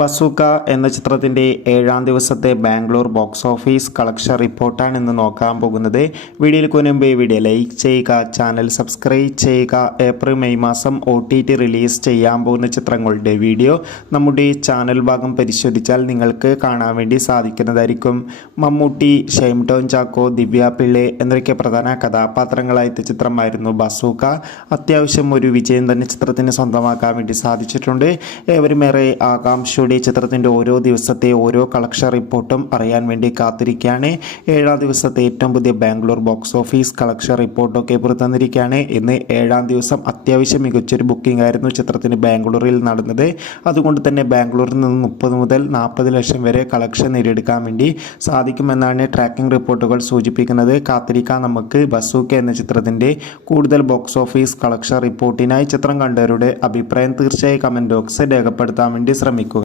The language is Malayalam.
ബസൂക്ക എന്ന ചിത്രത്തിൻ്റെ 7ാം ദിവസത്തെ ബാംഗ്ലൂർ ബോക്സ് ഓഫീസ് കളക്ഷൻ റിപ്പോർട്ടാണ് ഇന്ന് നോക്കാൻ പോകുന്നത്. വീഡിയോയിൽ മുൻപ് വീഡിയോ ലൈക്ക് ചെയ്യുക, ചാനൽ സബ്സ്ക്രൈബ് ചെയ്യുക. ഏപ്രിൽ മെയ് മാസം OTT റിലീസ് ചെയ്യാൻ പോകുന്ന ചിത്രങ്ങളുടെ വീഡിയോ നമ്മുടെ ചാനൽ ഭാഗം പരിശോധിച്ചാൽ നിങ്ങൾക്ക് കാണാൻ വേണ്ടി സാധിക്കുന്നതായിരിക്കും. മമ്മൂട്ടി, ഷൈൻ ടോം ചാക്കോ, ദിവ്യ പിള്ളെ എന്നൊക്കെ പ്രധാന കഥാപാത്രങ്ങളായ ചിത്രമായിരുന്നു ബസൂക്ക. അത്യാവശ്യം ഒരു വിജയം തന്നെ ചിത്രത്തിന് സ്വന്തമാക്കാൻ വേണ്ടി സാധിച്ചിട്ടുണ്ട്. ഏവരുമേറെ ആകാംക്ഷ ചിത്രത്തിൻ്റെ ഓരോ ദിവസത്തെ ഓരോ കളക്ഷൻ റിപ്പോർട്ടും അറിയാൻ വേണ്ടി കാത്തിരിക്കുകയാണ്. 7ാം ദിവസത്തെ ഏറ്റവും പുതിയ ബാംഗ്ലൂർ ബോക്സ് ഓഫീസ് കളക്ഷൻ റിപ്പോർട്ടൊക്കെ പുറത്തുവന്നിരിക്കുകയാണ്. ഇന്ന് 7ാം ദിവസം അത്യാവശ്യം മികച്ചൊരു ബുക്കിംഗ് ആയിരുന്നു ചിത്രത്തിന് ബാംഗ്ലൂരിൽ നടന്നത്. അതുകൊണ്ട് തന്നെ ബാംഗ്ലൂരിൽ നിന്ന് 30 മുതൽ 40 ലക്ഷം വരെ കളക്ഷൻ നേടിയെടുക്കാൻ വേണ്ടി സാധിക്കുമെന്നാണ് ട്രാക്കിംഗ് റിപ്പോർട്ടുകൾ സൂചിപ്പിക്കുന്നത്. കാത്തിരിക്കാൻ നമുക്ക് ബസൂക്ക എന്ന ചിത്രത്തിൻ്റെ കൂടുതൽ ബോക്സ് ഓഫീസ് കളക്ഷൻ റിപ്പോർട്ടിനായി. ചിത്രം കണ്ടവരുടെ അഭിപ്രായം തീർച്ചയായും കമൻറ്റ് ബോക്സിൽ രേഖപ്പെടുത്താൻ വേണ്ടി ശ്രമിക്കുക.